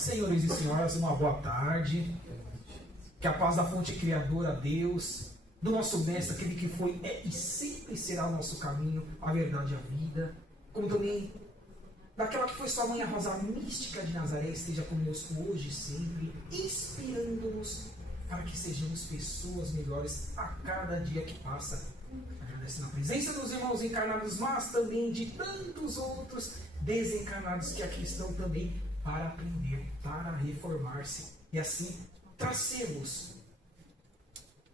Senhores e senhoras, uma boa tarde. Que a paz da fonte criadora, Deus, do nosso mestre, aquele que foi, é e sempre será o nosso caminho, a verdade e a vida, como também daquela que foi sua mãe, a Rosa Mística de Nazaré, esteja conosco hoje e sempre, inspirando-nos para que sejamos pessoas melhores a cada dia que passa. Agradecendo a presença dos irmãos encarnados, mas também de tantos outros desencarnados que aqui estão também para aprender, para reformar-se e assim tracemos,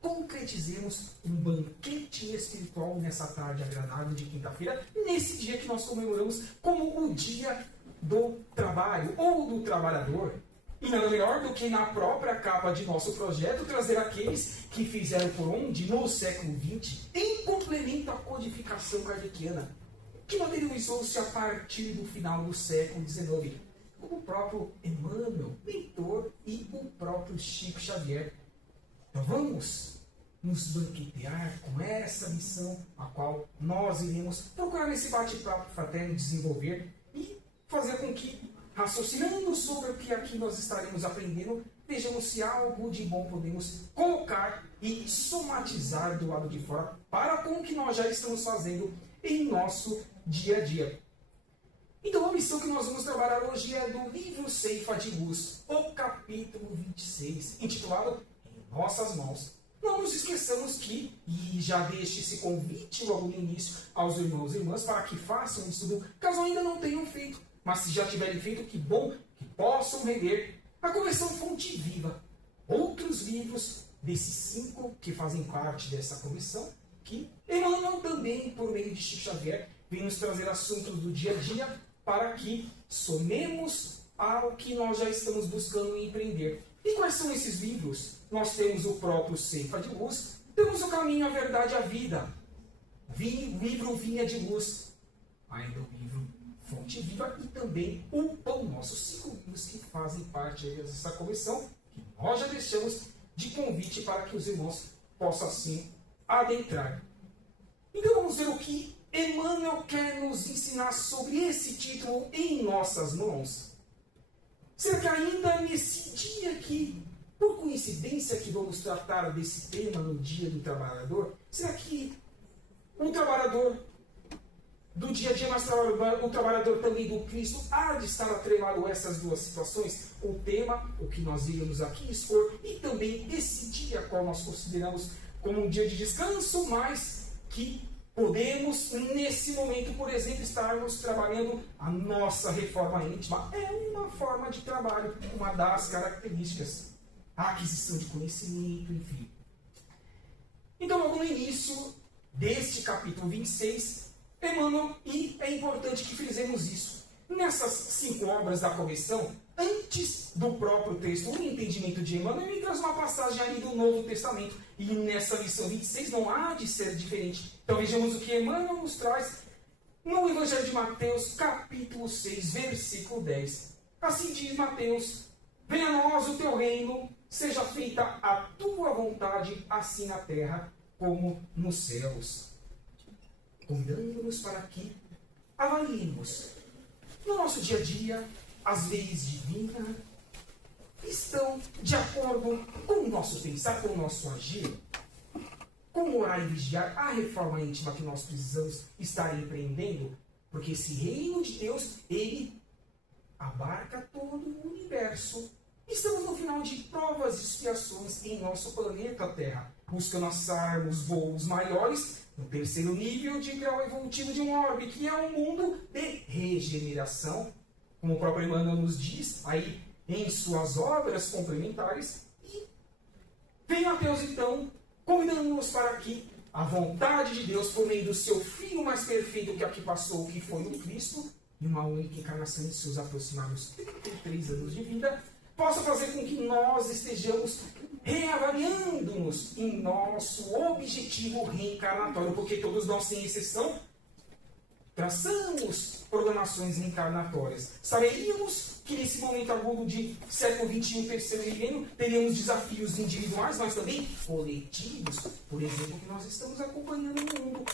concretizemos um banquete espiritual nessa tarde agradável de quinta-feira, nesse dia que nós comemoramos como o dia do trabalho ou do trabalhador. E nada melhor do que na própria capa de nosso projeto trazer aqueles que fizeram por onde no século XX, em complemento à codificação kardeciana, que materializou-se a partir do final do século XIX, como o próprio Emmanuel, mentor, e o próprio Chico Xavier. Então vamos nos banquetear com essa missão, a qual nós iremos procurar nesse bate-papo fraterno desenvolver e fazer com que, raciocinando sobre o que aqui nós estaremos aprendendo, vejamos se algo de bom podemos colocar e somatizar do lado de fora para com o que nós já estamos fazendo em nosso dia a dia. Então a missão que nós vamos trabalhar hoje é do livro Ceifa de Luz, o capítulo 26, intitulado Em Nossas Mãos. Não nos esqueçamos que, e já deixe esse convite logo no início aos irmãos e irmãs para que façam isso, caso ainda não tenham feito, mas se já tiverem feito, que bom, que possam reler a coleção Fonte Viva, outros livros desses 5 que fazem parte dessa coleção, que Emmanuel também, por meio de Chico Xavier, vem nos trazer assuntos do dia a dia para que somemos ao que nós já estamos buscando empreender. E quais são esses livros? Nós temos o próprio Ceifa de Luz, temos o Caminho, a Verdade e a Vida, livro Vinha de Luz, ainda o livro Fonte Viva e também o Pão Nosso, 5 livros que fazem parte dessa coleção, que nós já deixamos de convite para que os irmãos possam assim adentrar. Então vamos ver o que Emmanuel quer nos ensinar sobre esse título Em Nossas Mãos. Será que ainda nesse dia aqui, por coincidência que vamos tratar desse tema no Dia do Trabalhador, será que o trabalhador do dia a dia, mas o trabalhador também do Cristo há de estar atrelado a essas duas situações? O tema, o que nós iremos aqui expor, e também esse dia qual nós consideramos como um dia de descanso, mas que podemos, nesse momento, por exemplo, estarmos trabalhando a nossa reforma íntima. É uma forma de trabalho, uma das características. A aquisição de conhecimento, enfim. Então, logo no início deste capítulo 26, Emmanuel, e é importante que frisemos isso, nessas 5 obras da coleção, antes do próprio texto, o entendimento de Emmanuel, ele traz uma passagem ali do Novo Testamento, e nessa lição 26 não há de ser diferente. Então vejamos o que Emmanuel nos traz no Evangelho de Mateus, capítulo 6, versículo 10. Assim diz Mateus: venha a nós o teu reino, seja feita a tua vontade, assim na terra como nos céus. Convidando-nos para que avaliemos no nosso dia a dia as leis divinas estão de acordo com o nosso pensar, com o nosso agir, com orar e vigiar a reforma íntima que nós precisamos estar empreendendo, porque esse reino de Deus, ele abarca todo o universo. Estamos no final de provas e expiações em nosso planeta Terra, buscando alçarmos voos maiores no 3º nível de grau evolutivo de um orbe, que é um mundo de regeneração, como o próprio Emmanuel nos diz aí em suas obras complementares. E vem Mateus então convidando-nos para que a vontade de Deus, por meio do seu Filho mais perfeito que aqui passou, que foi o Cristo, em uma única encarnação de seus aproximados 33 anos de vida, possa fazer com que nós estejamos reavaliando-nos em nosso objetivo reencarnatório, porque todos nós, sem exceção, traçamos programações reencarnatórias. Saberíamos que nesse momento agudo de século XXI, terceiro milênio, teríamos desafios individuais, mas também coletivos, por exemplo, que nós estamos acompanhando no mundo.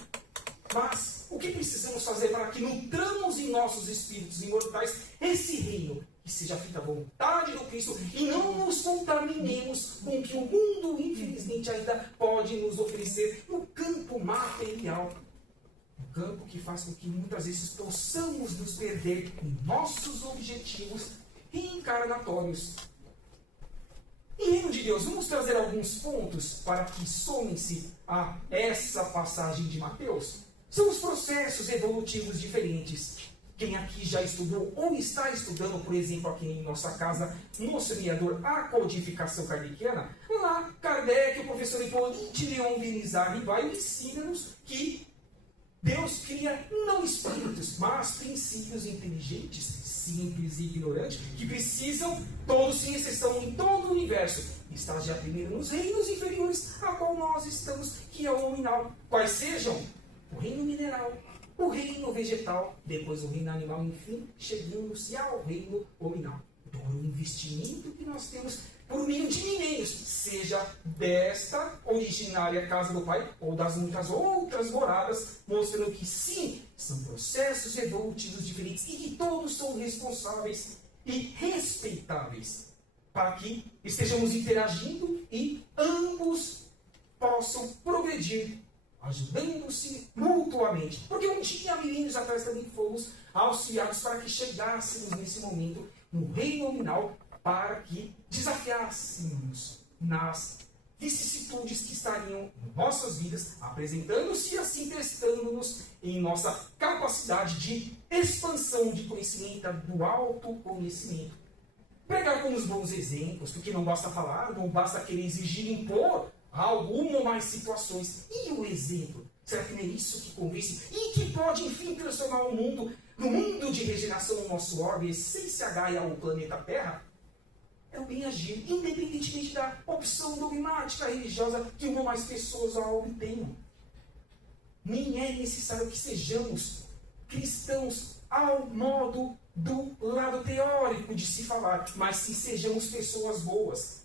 Mas o que precisamos fazer para que nutramos em nossos espíritos imortais esse reino que seja feita a vontade do Cristo e não nos contaminemos com o que o mundo, infelizmente, ainda pode nos oferecer no campo material. Um campo que faz com que muitas vezes possamos nos perder em nossos objetivos reencarnatórios. Em reino de Deus, vamos trazer alguns pontos para que somem-se a essa passagem de Mateus. São os processos evolutivos diferentes. Quem aqui já estudou ou está estudando, por exemplo, aqui em nossa casa, no semeador, a codificação kardeciana, lá Kardec, o professor Hippolyte Léon Benizar Rivail, ensina-nos que Deus cria não espíritos, mas princípios inteligentes, simples e ignorantes, que precisam, todos sem exceção, em todo o universo, estagiar primeiro nos reinos inferiores, a qual nós estamos, que é o nominal. Quais sejam? O reino mineral, o reino vegetal, depois o reino animal, enfim, chegando-se ao reino nominal. Então, o investimento que nós temos por meio de milênios, seja desta originária casa do Pai ou das muitas outras moradas, mostrando que sim, são processos evolutivos diferentes e que todos são responsáveis e respeitáveis para que estejamos interagindo e ambos possam progredir, ajudando-se mutuamente. Porque um dia, milênios atrás, também fomos auxiliados para que chegássemos nesse momento no reino nominal, para que desafiássemos nas vicissitudes que estariam em nossas vidas, apresentando-se e assim testando-nos em nossa capacidade de expansão de conhecimento, do autoconhecimento. Pregar com os bons exemplos, porque não basta falar, não basta querer exigir, impor alguma ou mais situações. E o exemplo? Será que não é isso que convence e que pode, enfim, transformar o mundo no mundo de regeneração no nosso orbe, essência Gaia, o planeta Terra? É o bem agir, independentemente da opção dogmática religiosa que uma ou mais pessoas a obtenham. Nem é necessário que sejamos cristãos ao modo do lado teórico de se falar, mas se sejamos pessoas boas.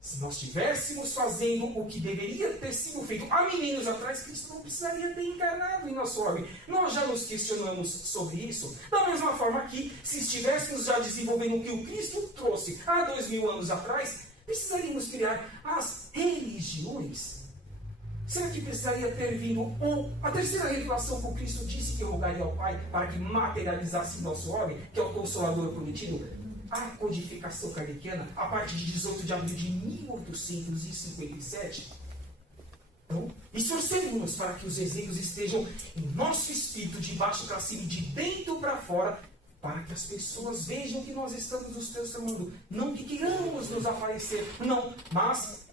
Se nós estivéssemos fazendo o que deveria ter sido feito há milênios atrás, Cristo não precisaria ter encarnado em nosso orbe. Nós já nos questionamos sobre isso. Da mesma forma que, se estivéssemos já desenvolvendo o que o Cristo trouxe há 2000 anos atrás, precisaríamos criar as religiões. Será que precisaria ter vindo a terceira revelação que o Cristo disse que rogaria ao Pai para que materializasse nosso orbe, que é o Consolador prometido? A codificação kardeciana, a partir de 18 de abril de 1857. Então, esforcemos-nos para que os exemplos estejam em nosso espírito, de baixo para cima e de dentro para fora, para que as pessoas vejam que nós estamos nos transformando. Não que queiramos nos aparecer, não, mas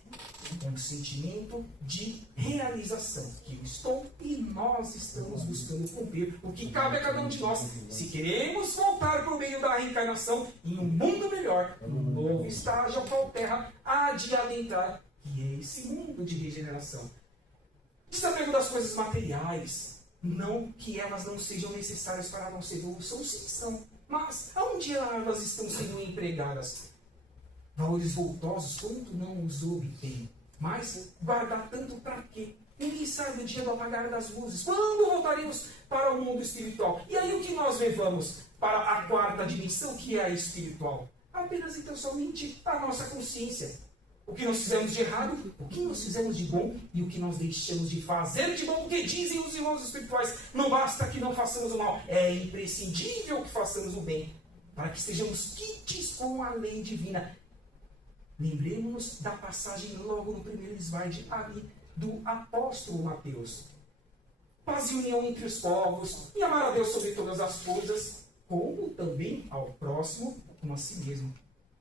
um sentimento de realização, que eu estou e nós estamos buscando cumprir o que cabe a cada um de nós. Se queremos voltar por meio da reencarnação em um mundo melhor, um novo estágio ao qual a Terra há de adentrar, que é esse mundo de regeneração. Desapego das coisas materiais, não que elas não sejam necessárias para a nossa evolução, sim são, mas aonde elas estão sendo empregadas? Valores voltosos, quanto não os obtém? Mas guardar tanto para quê? Ninguém sabe o dia do apagar das luzes. Quando voltaremos para o mundo espiritual? E aí o que nós levamos para a quarta dimensão, que é a espiritual? Apenas então somente a nossa consciência. O que nós fizemos de errado, o que nós fizemos de bom e o que nós deixamos de fazer de bom. Porque dizem os irmãos espirituais, não basta que não façamos o mal, é imprescindível que façamos o bem, para que sejamos quites com a lei divina. Lembremos-nos da passagem logo no primeiro slide ali do apóstolo Mateus. Paz e união entre os povos e amar a Deus sobre todas as coisas, como também ao próximo como a si mesmo.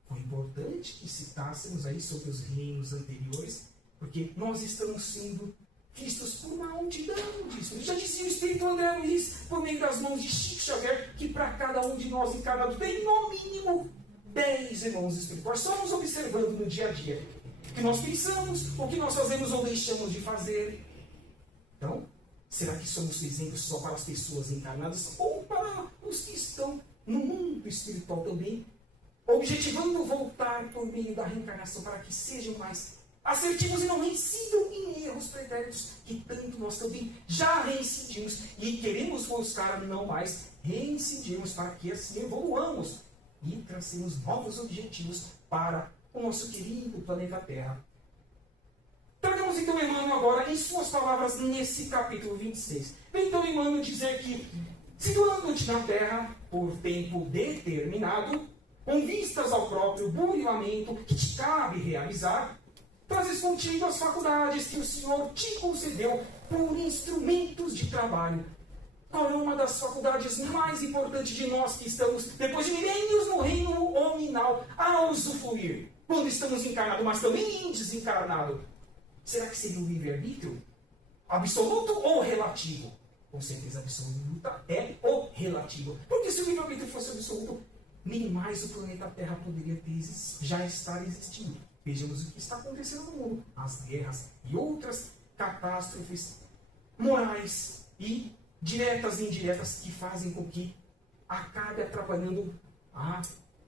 Foi importante que citássemos aí sobre os reinos anteriores, porque nós estamos sendo vistos por uma multidão disso. Já disse o Espírito André Luiz, por meio das mãos de Chico Xavier, que para cada um de nós encarnados tem no mínimo 10 irmãos espirituais. Só nos observando no dia a dia. O que nós pensamos, o que nós fazemos ou deixamos de fazer. Então, será que somos exemplos só para as pessoas encarnadas ou para os que estão no mundo espiritual também, objetivando voltar por meio da reencarnação para que sejam mais assertivos e não reincidam em erros pretéritos que tanto nós também já reincidimos e queremos buscar não mais reincidirmos para que assim evoluamos e tracemos novos objetivos para o nosso querido planeta Terra. Tragamos então Emmanuel agora em suas palavras nesse capítulo 26. Vem então Emmanuel dizer que, situando-te na Terra por tempo determinado, com vistas ao próprio burilamento que te cabe realizar, trazes contigo as faculdades que o Senhor te concedeu por instrumentos de trabalho. Qual é uma das faculdades mais importantes de nós que estamos, depois de milênios no reino hominal, a usufruir, quando estamos encarnados, mas também desencarnados? Será que seria o livre-arbítrio? Absoluto ou relativo? Com certeza absoluta é o relativo. Porque se o livre-arbítrio fosse absoluto, nem mais o planeta Terra poderia já estar existindo. Vejamos o que está acontecendo no mundo. As guerras e outras catástrofes morais e diretas e indiretas que fazem com que acabe atrapalhando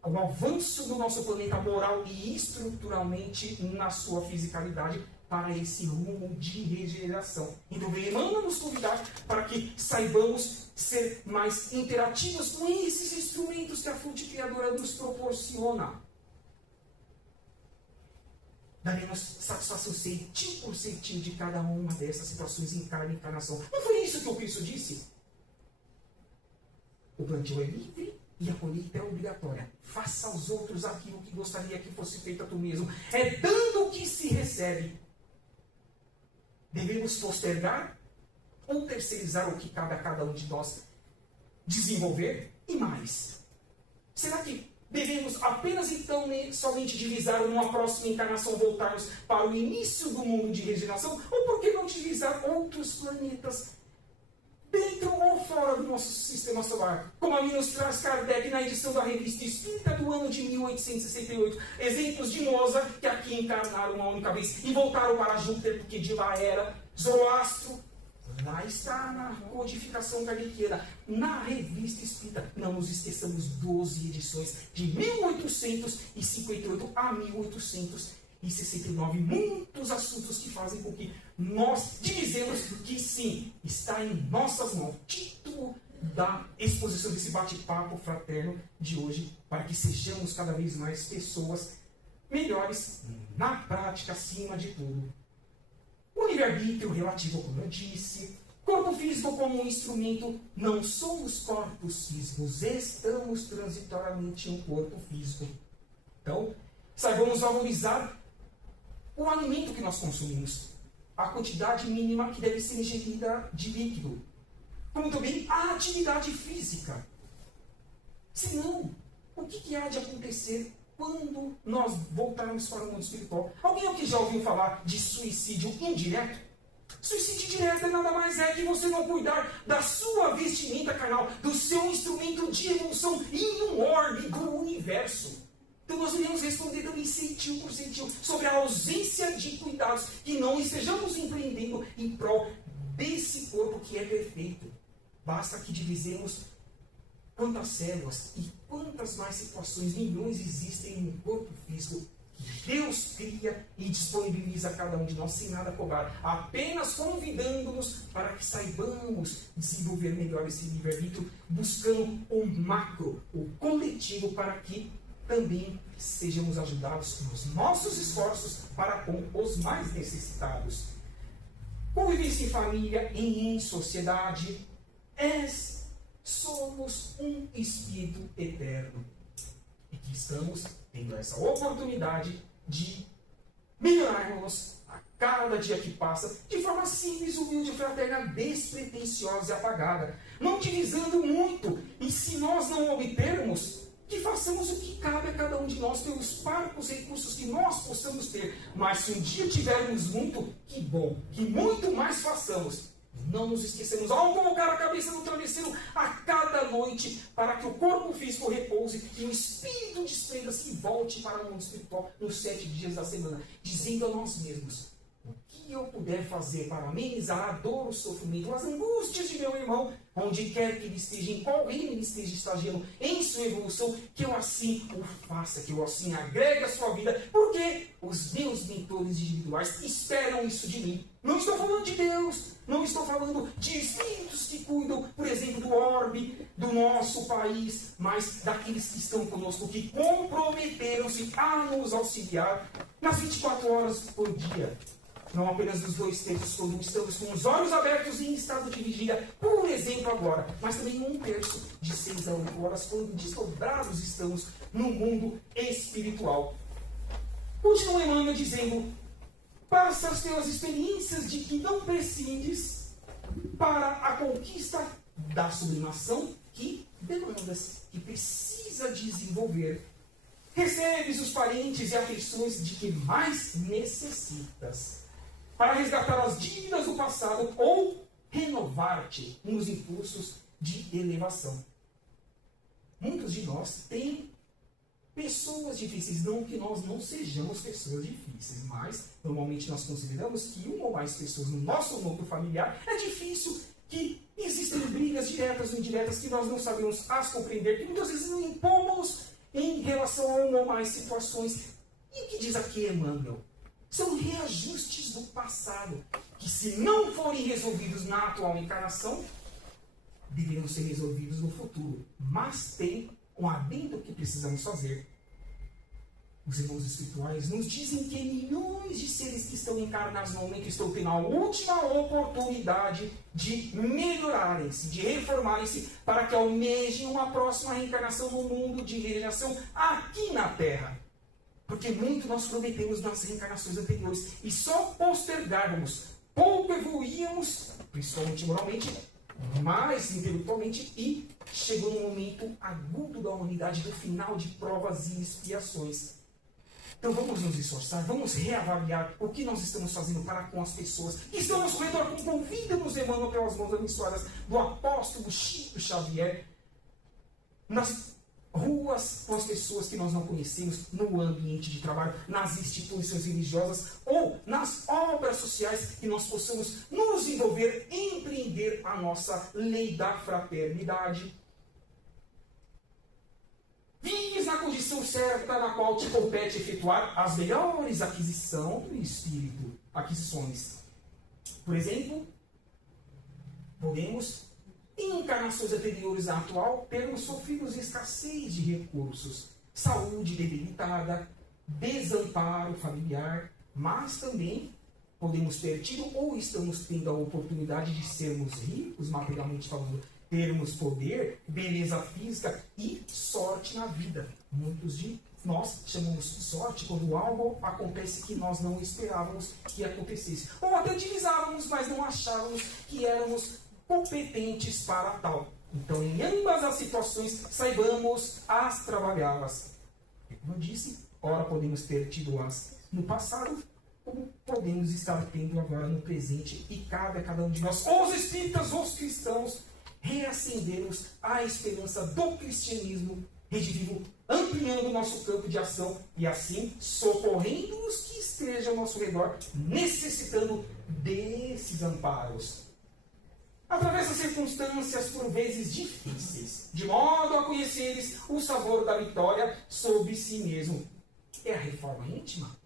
o avanço do nosso planeta moral e estruturalmente na sua fisicalidade para esse rumo de regeneração. Então, vem Emmanuel nos convidar para que saibamos ser mais interativos com esses instrumentos que a fonte criadora nos proporciona. Daremos satisfação centinho por centinho de cada uma dessas situações em carne e encarnação. Não foi isso que o Cristo disse? O plantio é livre e a colheita é obrigatória. Faça aos outros aquilo que gostaria que fosse feito a tu mesmo. É dando que se recebe. Devemos postergar ou terceirizar o que cabe a cada um de nós desenvolver? E mais, será que devemos apenas então somente divisar numa próxima encarnação voltarmos para o início do mundo de regeneração? Ou por que não divisar outros planetas dentro ou fora do nosso sistema solar? Como ali nos traz Kardec na edição da Revista Espírita do ano de 1868. Exemplos de Mozart, que aqui encarnaram uma única vez e voltaram para Júpiter, porque de lá era Zoroastro. Lá está na codificação kardeciana, na Revista Espírita. Não nos esqueçamos, 12 edições, de 1858 a 1869. Muitos assuntos que fazem com que nós dizemos que sim, está em nossas mãos. Título da exposição desse bate-papo fraterno de hoje, para que sejamos cada vez mais pessoas melhores na prática, acima de tudo. O livre-arbítrio relativo, como eu disse, corpo físico como um instrumento, não somos corpos físicos, estamos transitoriamente em um corpo físico. Então, saibamos valorizar o alimento que nós consumimos, a quantidade mínima que deve ser ingerida de líquido, como também a atividade física. Senão, o que há de acontecer quando nós voltarmos para o mundo espiritual? Alguém aqui já ouviu falar de suicídio indireto? Suicídio direto é nada mais que você não cuidar da sua vestimenta carnal, do seu instrumento de evolução em um orbe do universo. Então nós iremos responder também centinho por centinho sobre a ausência de cuidados que não estejamos empreendendo em prol desse corpo que é perfeito. Basta que divisemos quantas células e quantas mais situações, milhões existem no corpo físico que Deus cria e disponibiliza a cada um de nós sem nada cobrar, apenas convidando-nos para que saibamos desenvolver melhor esse livre-arbítrio, buscando o macro, o coletivo, para que também sejamos ajudados com os nossos esforços para com os mais necessitados. Convivência em família e em sociedade somos um espírito eterno e que estamos tendo essa oportunidade de melhorarmos a cada dia que passa de forma simples, humilde, fraterna, despretensiosa e apagada, não utilizando muito, e se nós não obtermos, que façamos o que cabe a cada um de nós pelos parcos recursos que nós possamos ter. Mas se um dia tivermos muito, que bom, que muito mais façamos. Não nos esqueçamos ao colocar a cabeça no travesseiro a cada noite, para que o corpo físico repouse e o espírito desprenda-se e volte para o mundo espiritual nos 7 dias da semana, dizendo a nós mesmos: o que que eu puder fazer para amenizar a dor, o sofrimento, as angústias de meu irmão, onde quer que ele esteja, em qual reino ele esteja estagiando em sua evolução, que eu assim o faça, que eu assim agregue a sua vida, porque os meus mentores individuais esperam isso de mim. Não estou falando de Deus, não estou falando de espíritos que cuidam, por exemplo, do orbe do nosso país, mas daqueles que estão conosco, que comprometeram-se a nos auxiliar nas 24 horas por dia. Não apenas dos 2 terços, quando estamos com os olhos abertos em estado de vigília, por exemplo, agora, mas também 1/3 de 6 a 8 horas, quando desdobrados estamos no mundo espiritual. Continua Emmanuel dizendo: passa as tuas experiências de que não prescindes para a conquista da sublimação que demandas, que precisa desenvolver. Recebes os parentes e afeições de que mais necessitas, para resgatar as dívidas do passado ou renovar-te nos impulsos de elevação. Muitos de nós têm pessoas difíceis, não que nós não sejamos pessoas difíceis, mas normalmente nós consideramos que uma ou mais pessoas no nosso núcleo familiar é difícil, que existem brigas diretas ou indiretas que nós não sabemos as compreender, que muitas vezes não impomos em relação a uma ou mais situações. E o que diz aqui Emmanuel? São reajustes do passado, que se não forem resolvidos na atual encarnação, deveriam ser resolvidos no futuro. Mas tem um adendo que precisamos fazer. Os irmãos espirituais nos dizem que milhões de seres que estão encarnados no momento estão tendo a última oportunidade de melhorarem-se, de reformarem-se, para que almejem uma próxima reencarnação no mundo de regeneração aqui na Terra. Porque muito nós prometemos nas reencarnações anteriores e só postergávamos, pouco evoluíamos, principalmente moralmente, mais intelectualmente, e chegou no momento agudo da humanidade, do final de provas e expiações. Então vamos nos esforçar, vamos reavaliar o que nós estamos fazendo para com as pessoas que estão ao nosso redor. Convida-nos, Emmanuel, pelas mãos abençoadas do apóstolo Chico Xavier, nas ruas, com as pessoas que nós não conhecemos, no ambiente de trabalho, nas instituições religiosas ou nas obras sociais, que nós possamos nos envolver, empreender a nossa lei da fraternidade. Vives na condição certa na qual te compete efetuar as melhores aquisições do espírito. Aquisições. Por exemplo, podemos, em encarnações anteriores à atual, termos sofrido escassez de recursos, saúde debilitada, desamparo familiar, mas também podemos ter tido ou estamos tendo a oportunidade de sermos ricos, materialmente falando, termos poder, beleza física e sorte na vida. Muitos de nós chamamos sorte quando algo acontece que nós não esperávamos que acontecesse. Ou até utilizávamos, mas não achávamos que éramos competentes para tal. Então, em ambas as situações, saibamos as trabalhá-las. Como eu disse, ora podemos ter tido-as no passado, como podemos estar tendo agora no presente, e cabe a cada um de nós, os espíritas, os cristãos, reacendermos a esperança do cristianismo redivivo, ampliando o nosso campo de ação e assim socorrendo os que estejam ao nosso redor, necessitando desses amparos. Através das circunstâncias por vezes difíceis, de modo a conheceres o sabor da vitória sobre si mesmo. É a reforma íntima?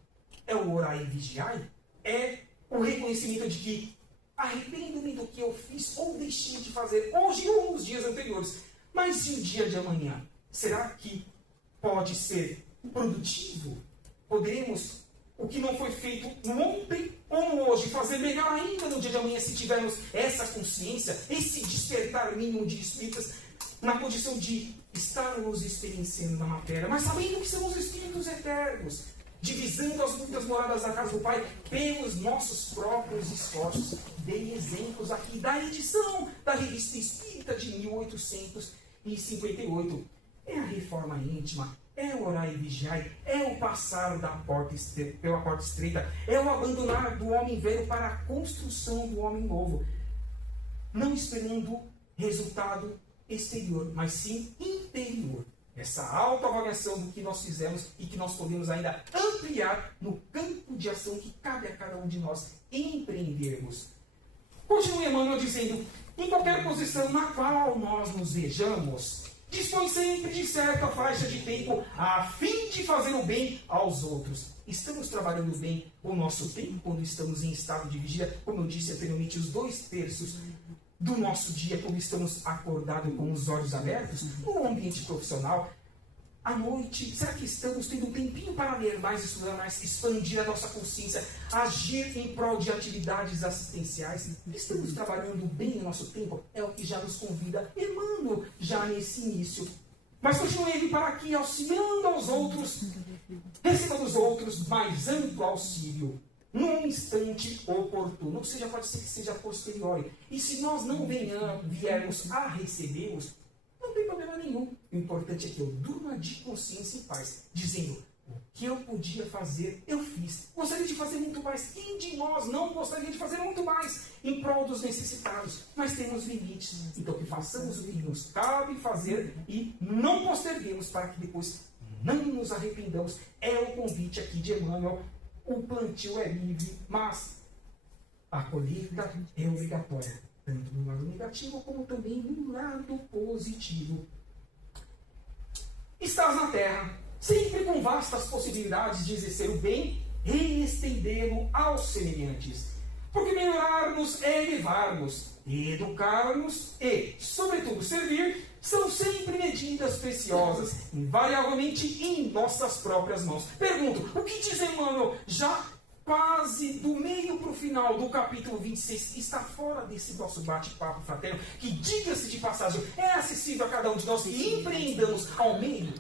É o orar e vigiar? É o reconhecimento de que arrependo-me do que eu fiz ou deixei de fazer hoje ou nos dias anteriores. Mas e o dia de amanhã? Será que pode ser produtivo? Poderemos, o que não foi feito no ontem ou no hoje, fazer melhor ainda no dia de amanhã, se tivermos essa consciência, esse despertar mínimo de espíritas, na condição de estarmos experienciando na matéria, mas sabendo que somos espíritos eternos, divisando as muitas moradas da casa do Pai pelos nossos próprios esforços. Dei exemplos aqui da edição da Revista Espírita de 1858. É a reforma íntima, é o orar e vigiar, é o passar pela porta estreita, é o abandonar do homem velho para a construção do homem novo. Não esperando resultado exterior, mas sim interior. essa autoavaliação do que nós fizemos e que nós podemos ainda ampliar no campo de ação que cabe a cada um de nós empreendermos. Continua Emmanuel dizendo, em qualquer posição na qual nós nos vejamos, dispõe sempre de certa faixa de tempo a fim de fazer o bem aos outros. Estamos trabalhando bem o nosso tempo quando estamos em estado de vigília? Como eu disse anteriormente, os 2/3 do nosso dia, quando estamos acordados com os olhos abertos, no ambiente profissional. À noite, será que estamos tendo um tempinho para ler mais, estudar mais, expandir a nossa consciência, agir em prol de atividades assistenciais? Estamos trabalhando bem o nosso tempo? É o que já nos convida Emmanuel, já nesse início. Mas continue ele para que, auxiliando aos outros, receba dos outros mais amplo auxílio, num instante oportuno. Ou seja, pode ser que seja posterior. E se nós não viermos a recebê-los, não tem problema nenhum. O importante é que eu durma de consciência em paz, dizendo, o que eu podia fazer, eu fiz. Gostaria de fazer muito mais. Quem de nós não gostaria de fazer muito mais em prol dos necessitados? Mas temos limites. Então que façamos o que nos cabe fazer e não posterguemos para que depois não nos arrependamos. É o convite aqui de Emmanuel. O plantio é livre, mas a colheita é obrigatória, tanto no lado negativo como também no lado positivo. Estás na Terra, sempre com vastas possibilidades de exercer o bem e estendê-lo aos semelhantes. Porque melhorar-nos é elevar-nos, educar-nos e, sobretudo, servir, são sempre medidas preciosas, invariavelmente em nossas próprias mãos. Pergunto, o que diz Emmanuel, já quase do meio para o final do capítulo 26, está fora desse nosso bate-papo fraterno, que, diga-se de passagem, é acessível a cada um de nós que empreendamos ao meio,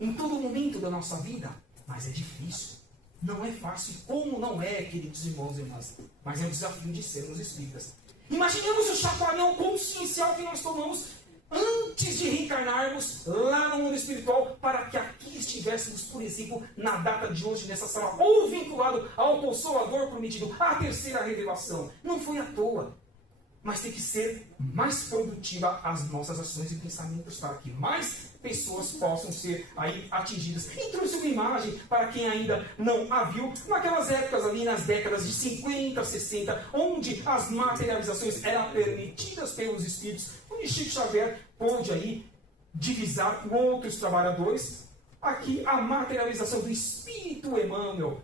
em todo momento da nossa vida, mas é difícil. Não é fácil, como não é, queridos irmãos e irmãs, mas é um desafio de sermos espíritas. Imaginemos o chacoalhão consciencial que nós tomamos antes de reencarnarmos lá no mundo espiritual, para que aqui estivéssemos, por exemplo, na data de hoje, nessa sala, ou vinculado ao Consolador prometido, à terceira revelação. Não foi à toa. Mas tem que ser mais produtiva as nossas ações e pensamentos para que mais pessoas possam ser aí atingidas. E trouxe uma imagem para quem ainda não a viu, naquelas épocas ali, nas décadas de 50, 60, onde as materializações eram permitidas pelos espíritos, onde Chico Xavier pôde aí divisar com outros trabalhadores. Aqui a materialização do Espírito Emmanuel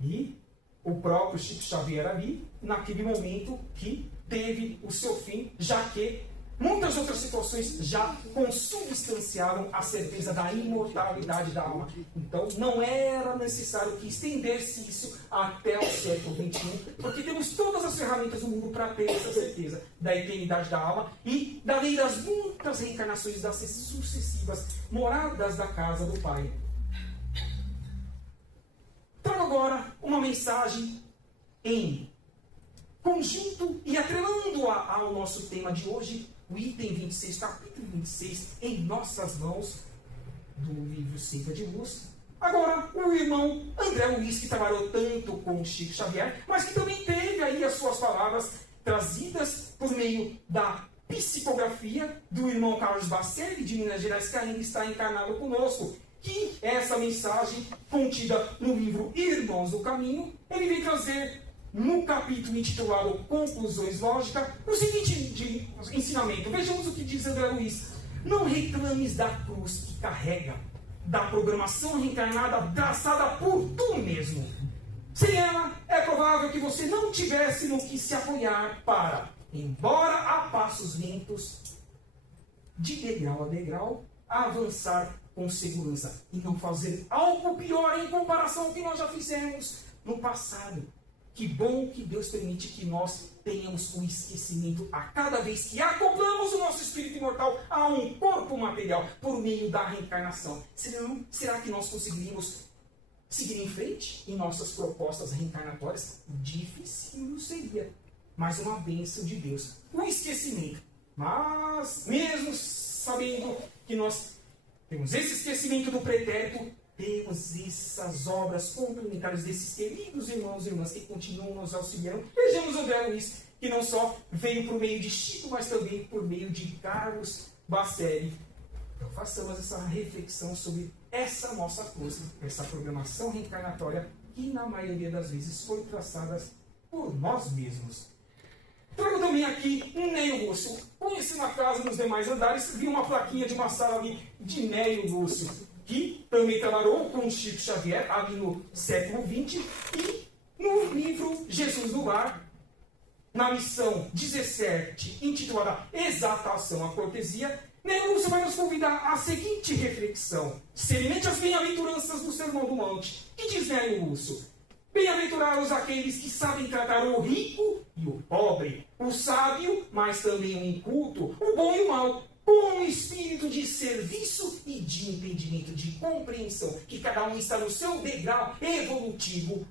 e o próprio Chico Xavier ali, naquele momento que teve o seu fim, já que muitas outras situações já consubstanciavam a certeza da imortalidade da alma. Então, não era necessário que estendesse isso até o século XXI, porque temos todas as ferramentas do mundo para ter essa certeza da eternidade da alma e da lei das muitas reencarnações das sucessivas moradas da casa do Pai. Trago agora uma mensagem em conjunto e atrelando-a ao nosso tema de hoje, o item 26, capítulo 26, em nossas mãos, do livro Seiva de Luz. Agora, o irmão André Luiz, que trabalhou tanto com Chico Xavier, mas que também teve aí as suas palavras trazidas por meio da psicografia do irmão Carlos Bacelli, de Minas Gerais, que ainda está encarnado conosco. Que essa mensagem, contida no livro Irmãos do Caminho, ele vem trazer no capítulo intitulado Conclusões Lógicas, o seguinte de ensinamento. Vejamos o que diz André Luiz. Não reclames da cruz que carrega, da programação reencarnada traçada por tu mesmo. Sem ela, é provável que você não tivesse no que se apoiar para, embora a passos lentos, de degrau a degrau, avançar com segurança e não fazer algo pior em comparação ao que nós já fizemos no passado. Que bom que Deus permite que nós tenhamos o esquecimento a cada vez que acoplamos o nosso espírito imortal a um corpo material por meio da reencarnação. Será que nós conseguiríamos seguir em frente em nossas propostas reencarnatórias? Difícil seria, mas uma bênção de Deus. O esquecimento. Mas, mesmo sabendo que nós temos esse esquecimento do pretérito, temos essas obras complementares desses queridos irmãos e irmãs que continuam nos auxiliando. Vejamos André Luiz, que não só veio por meio de Chico, mas também por meio de Carlos Bacelli. Então façamos essa reflexão sobre essa nossa cruz, essa programação reencarnatória que na maioria das vezes foi traçada por nós mesmos. Trago também aqui um Neio Lúcio. Conheci na casa nos demais andares, vi uma plaquinha de uma sala ali de Neio Lúcio, que também trabalhou com Chico Xavier ali no século XX, e no livro Jesus no Lar, na missão 17, intitulada Exaltação à Cortesia, Neio Lúcio vai nos convidar à seguinte reflexão. Semelhante às bem-aventuranças do Sermão do Monte, que diz Neio Lúcio: bem-aventurados aqueles que sabem tratar o rico e o pobre, o sábio, mas também o inculto, o bom e o mau, com um espírito de serviço e de entendimento, de compreensão, que cada um está no seu degrau evolutivo,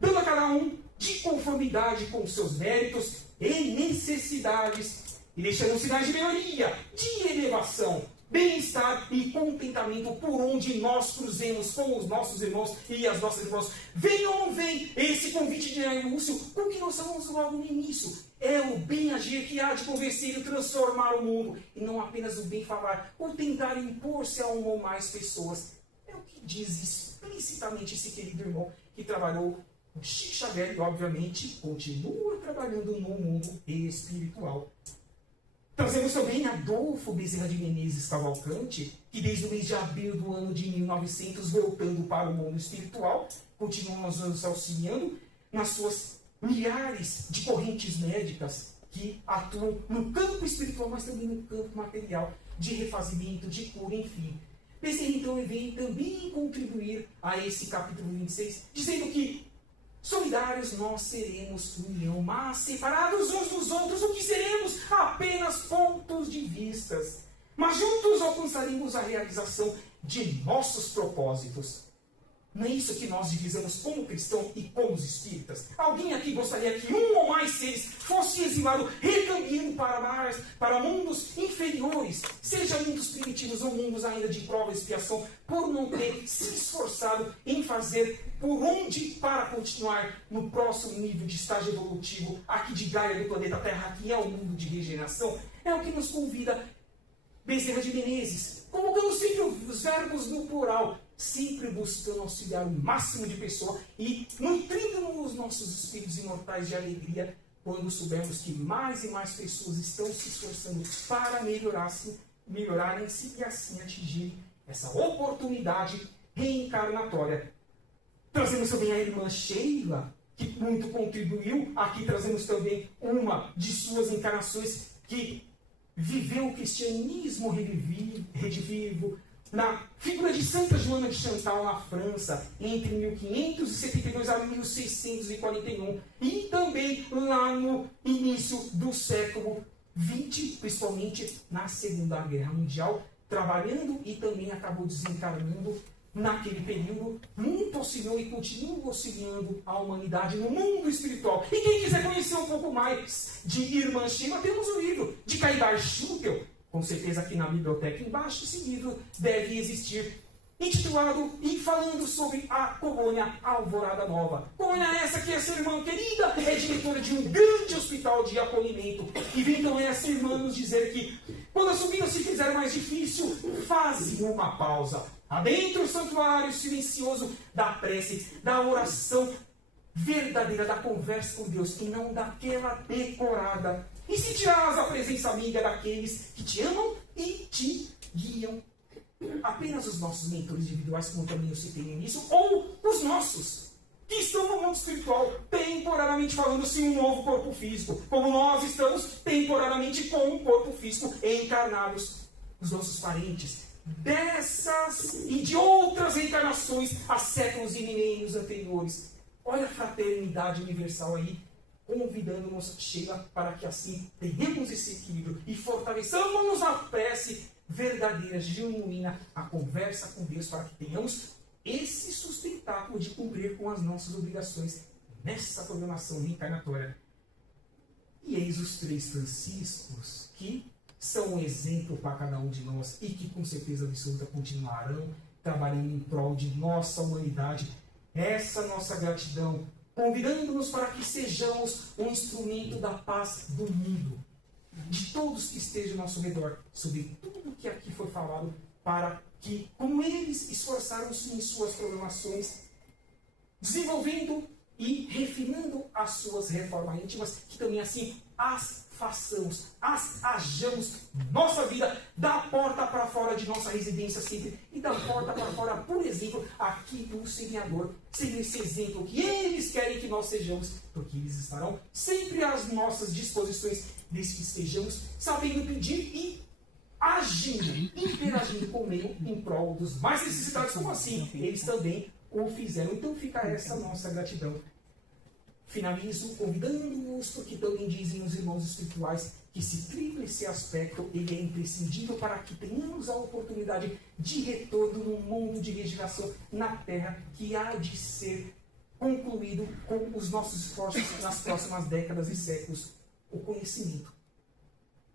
dando a cada um de conformidade com seus méritos e necessidades, e deixando sinais de melhoria, de elevação, bem-estar e contentamento por onde nós cruzemos com os nossos irmãos e as nossas irmãs. Vem ou não vem esse convite de Neio Lúcio, o que nós falamos logo no início, é o bem agir que há de convencer e transformar o mundo, e não apenas o bem falar, ou tentar impor-se a uma ou mais pessoas. É o que diz explicitamente esse querido irmão que trabalhou com Chico Xavier e, obviamente, continua trabalhando no mundo espiritual. Trazemos também Adolfo Bezerra de Menezes Cavalcante, que desde o mês de abril do ano de 1900, voltando para o mundo espiritual, continua nos auxiliando nas suas milhares de correntes médicas que atuam no campo espiritual, mas também no campo material, de refazimento, de cura, enfim. Bezerra, então, vem também contribuir a esse capítulo 26, dizendo que solidários nós seremos união, mas separados uns dos outros, o que seremos? Apenas pontos de vistas. Mas juntos alcançaremos a realização de nossos propósitos. Não é isso que nós divisamos como cristão e como os espíritas? Alguém aqui gostaria que um ou mais seres fosse exilado, recambiando para mundos inferiores, seja mundos primitivos ou mundos ainda de prova e expiação, por não ter se esforçado em fazer por onde para continuar no próximo nível de estágio evolutivo aqui de Gaia do planeta Terra, que é o mundo de regeneração? É o que nos convida Bezerra de Menezes, colocando sempre os verbos no plural, sempre buscando auxiliar o máximo de pessoa e nutrindo os nossos espíritos imortais de alegria quando soubermos que mais e mais pessoas estão se esforçando para melhorarem-se e assim atingirem essa oportunidade reencarnatória. Trazemos também a irmã Sheila, que muito contribuiu. Aqui trazemos também uma de suas encarnações que viveu o cristianismo redivivo, na figura de Santa Joana de Chantal, na França, entre 1572 a 1641, e também lá no início do século XX, principalmente na Segunda Guerra Mundial, trabalhando e também acabou desencarnando naquele período, muito auxiliou e continua auxiliando a humanidade no mundo espiritual. E quem quiser conhecer um pouco mais de Irmã Sheila, temos o livro de Caidar Schuppel, com certeza aqui na biblioteca embaixo, esse livro deve existir, intitulado e falando sobre a colônia Alvorada Nova. Colônia essa que essa irmã querida é diretora de um grande hospital de acolhimento. E vem então essa irmã nos dizer que, quando a subida se fizer mais difícil, faze uma pausa. Adentre o santuário silencioso da prece, da oração verdadeira, da conversa com Deus, e não daquela decorada. E sentirás a presença amiga daqueles que te amam e te guiam. Apenas os nossos mentores individuais, como também eu citei no início, ou os nossos, que estão no mundo espiritual, temporariamente falando, sim, um novo corpo físico, como nós estamos temporariamente com um corpo físico encarnados. Os nossos parentes, dessas e de outras reencarnações há séculos e milênios anteriores. Olha a fraternidade universal aí, convidando-nos, Sheila, para que assim tenhamos esse equilíbrio e fortaleçamos a prece verdadeira, genuína, a conversa com Deus, para que tenhamos esse sustentáculo de cumprir com as nossas obrigações nessa programação reencarnatória. E eis os três Franciscos, que são um exemplo para cada um de nós e que com certeza absoluta continuarão trabalhando em prol de nossa humanidade. Essa nossa gratidão, convidando-nos para que sejamos um instrumento da paz do mundo. de todos que estejam ao nosso redor, sobre tudo que aqui foi falado, para que, como eles esforçaram-se em suas programações, desenvolvendo e refinando as suas reformas íntimas, que também assim as façamos, as hajamos nossa vida da porta para fora de nossa residência sempre e da porta para fora, por exemplo, aqui do semeador, sendo esse exemplo que eles querem que nós sejamos, porque eles estarão sempre às nossas disposições, desde que estejamos sabendo pedir e agindo, interagindo com o meio em prol dos mais necessitados, como assim eles também o fizeram. Então fica essa nossa gratidão. Finalizo convidando-os, porque também dizem os irmãos espirituais que esse tríplice aspecto ele é imprescindível para que tenhamos a oportunidade de retorno no mundo de regeneração na Terra, que há de ser concluído com os nossos esforços nas próximas décadas e séculos. O conhecimento.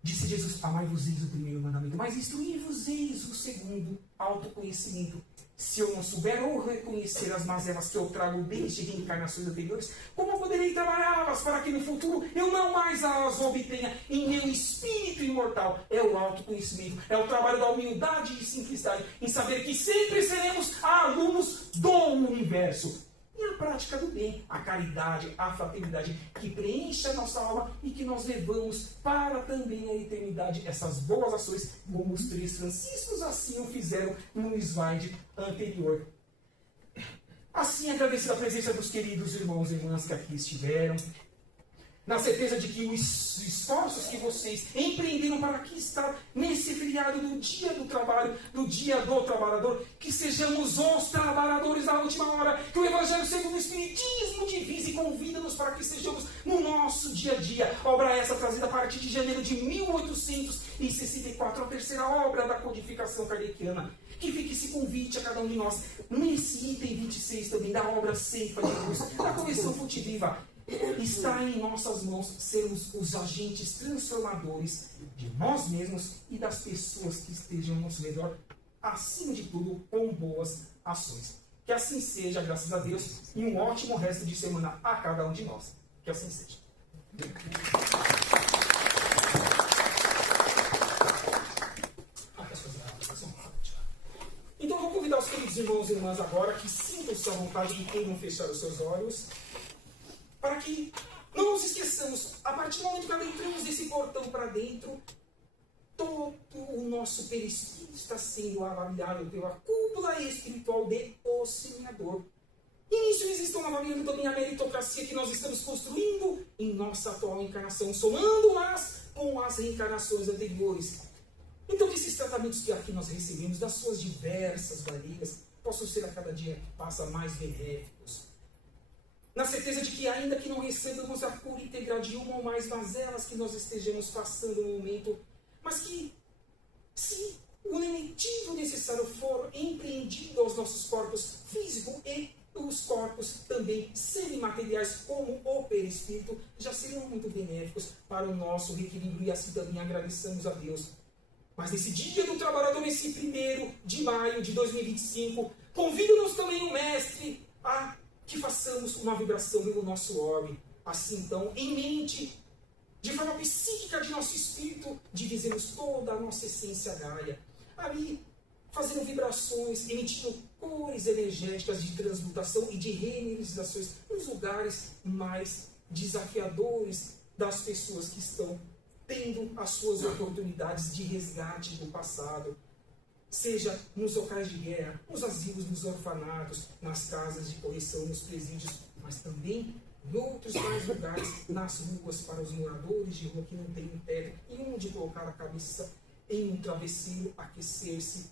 Disse Jesus, amai-vos-eis o primeiro mandamento, mas instruí-vos-eis o segundo, autoconhecimento. Se eu não souber ou reconhecer as mazelas que eu trago desde reencarnações anteriores, como poderei trabalhá-las para que no futuro eu não mais as obtenha em meu espírito imortal? É o autoconhecimento, é o trabalho da humildade e simplicidade, em saber que sempre seremos alunos do universo. E a prática do bem, a caridade, a fraternidade, que preenche a nossa alma e que nós levamos para também a eternidade essas boas ações, como os três franciscos assim o fizeram no slide anterior. Assim, agradecer a presença dos queridos irmãos e irmãs que aqui estiveram, na certeza de que os esforços que vocês empreenderam para aqui estar nesse feriado do dia do trabalho, do dia do trabalhador, que sejamos os trabalhadores da última hora, que o Evangelho segundo o Espiritismo divisa e convida-nos para que sejamos no nosso dia a dia. Obra essa trazida a partir de janeiro de 1864, a terceira obra da codificação kardeciana. Que fique esse convite a cada um de nós, nesse item 26 também, da obra Ceifa de Luz, da coleção Fonte Viva. Está em nossas mãos sermos os agentes transformadores de nós mesmos e das pessoas que estejam ao nosso redor, acima de tudo, com boas ações. Que assim seja, graças a Deus, e um ótimo resto de semana a cada um de nós. Que assim seja. Então, vou convidar os queridos irmãos e irmãs agora que sintam-se à vontade e queiram fechar os seus olhos, para que não nos esqueçamos, a partir do momento que adentramos desse portão para dentro, todo o nosso perispírito está sendo avaliado pela cúpula espiritual de O Semeador. E nisso eles estão avaliando também a meritocracia que nós estamos construindo em nossa atual encarnação, somando-as com as reencarnações anteriores. Então que esses tratamentos que aqui nós recebemos, das suas diversas valerias, possam ser a cada dia que passa mais benéficos. Na certeza de que, ainda que não recebamos a cura integral de uma ou mais mazelas que nós estejamos passando no momento, mas que, se o lenitivo necessário for empreendido aos nossos corpos físico e os corpos também semimateriais, como o perispírito, já seriam muito benéficos para o nosso reequilíbrio, e assim também agradecemos a Deus. Mas nesse dia do trabalhador, nesse 1º de maio de 2025, convida-nos também o Mestre a que façamos uma vibração pelo nosso orbe. Assim, então, em mente, de forma psíquica de nosso espírito, dividimos toda a nossa essência gaia. Ali, fazendo vibrações, emitindo cores energéticas de transmutação e de reenergizações nos lugares mais desafiadores das pessoas que estão tendo as suas oportunidades de resgate do passado. Seja nos locais de guerra, nos asilos, nos orfanatos, nas casas de correção, nos presídios, mas também em outros mais lugares, nas ruas, para os moradores de rua que não têm um teto e onde colocar a cabeça em um travesseiro, aquecer-se,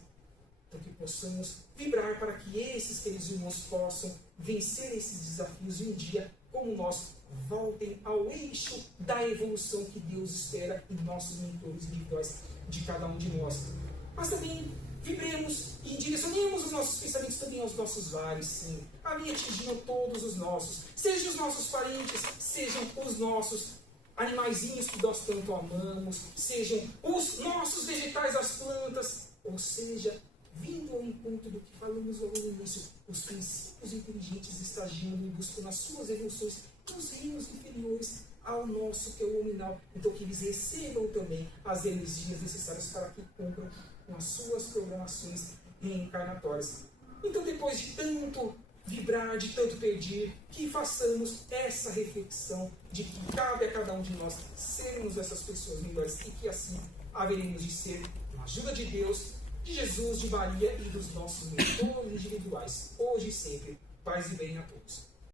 para que possamos vibrar para que esses queridos irmãos possam vencer esses desafios e um dia, como nós, voltem ao eixo da evolução que Deus espera em nossos mentores individuais de cada um de nós. Mas também vibremos e direcionemos os nossos pensamentos também aos nossos vales, sim. Ali atingindo todos os nossos, sejam os nossos parentes, sejam os nossos animaizinhos que nós tanto amamos, sejam os nossos vegetais, as plantas, ou seja, vindo ao encontro do que falamos logo no início, os princípios inteligentes estagiando em busca nas suas evoluções nos reinos inferiores, ao nosso que é o nominal. Então que eles recebam também as energias necessárias para que cumpram com as suas programações reencarnatórias. Então, depois de tanto vibrar, de tanto pedir, que façamos essa reflexão de que cabe a cada um de nós sermos essas pessoas melhores e que assim haveremos de ser, com a ajuda de Deus, de Jesus, de Maria e dos nossos mentores individuais, hoje e sempre. Paz e bem a todos.